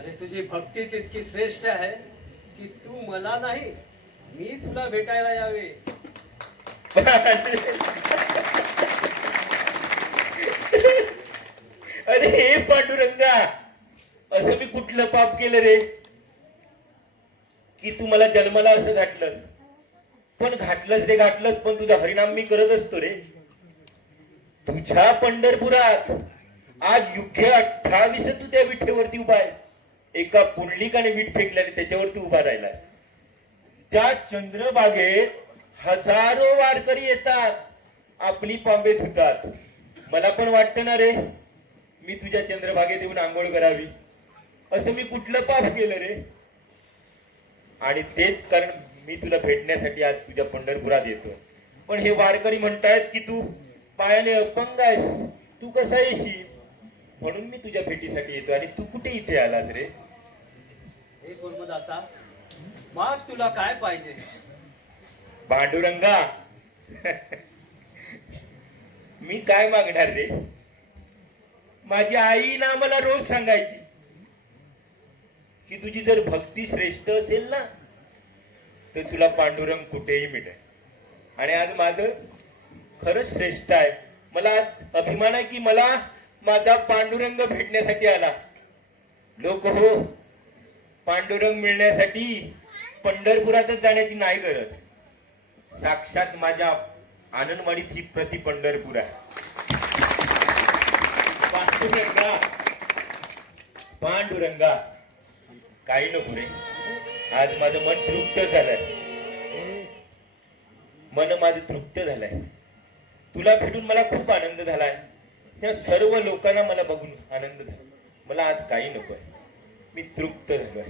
अरे तुझी भक्तीच इतकी श्रेष्ठ आहे की तू मला नाही मी तुला भेटायला यावे. अरे हे पांडुरंगा असं मी कुठलं पाप केलं रे? की तू मला जन्माला असं घातलंस. पण घातलंस ते घातलंस पण तुझा हरिणाम मी करत असतो रे. तुझ्या पंढरपुरात आज युग्य अठ्ठावीस तू त्या विठेवरती उभा आहे. एका पुंडलिकाने वीट फेकल्याने त्याच्यावरती उभा राहिलाय त्या चंद्रबागेत हजारो वारकरी येतात आपली पांबे धुतात. मला पण वाटतं ना रे मी तुझ्या चंद्रभागेत येऊन आंघोळ करावी. असं मी कुठलं पाप केलं रे? आणि तेच कारण मी तुला भेटण्यासाठी आज तुझ्या पंढरपुरात येतो पण हे वारकरी म्हणतायत की तू पायाने अपंग आहेस. तू कसा येशील? म्हणून मी तुझ्या भेटीसाठी येतो आणि तू कुठे इथे आलास रे? हे गुरुदासा मग तुला काय पाहिजे? पांडुरंगा मी काय मागणार रे? माझी आई ना मला रोज सांगायची की तुझी जर भक्ती श्रेष्ठ असेल ना तर तुला पांडुरंग कुठेही मिळेल. आणि आज माझं खरंच श्रेष्ठ आहे. मला आज अभिमान आहे की मला माझा पांडुरंग भेटण्यासाठी आला. लोक हो पांडुरंग मिळण्यासाठी पंढरपुरातच जाण्याची नाही गरज. साक्षात माझ्या आनंदवाडीत ही प्रति पंढरपूर आहे. पांडुरंगा पांडुरंगा काही नको रे. आज माझं मन तृप्त झालंय. मन माझं तृप्त झालंय. तुला भेटून मला खूप आनंद झालाय. त्या सर्व लोकांना मला बघून आनंद झाला. मला आज काही नको आहे मी तृप्त झालोय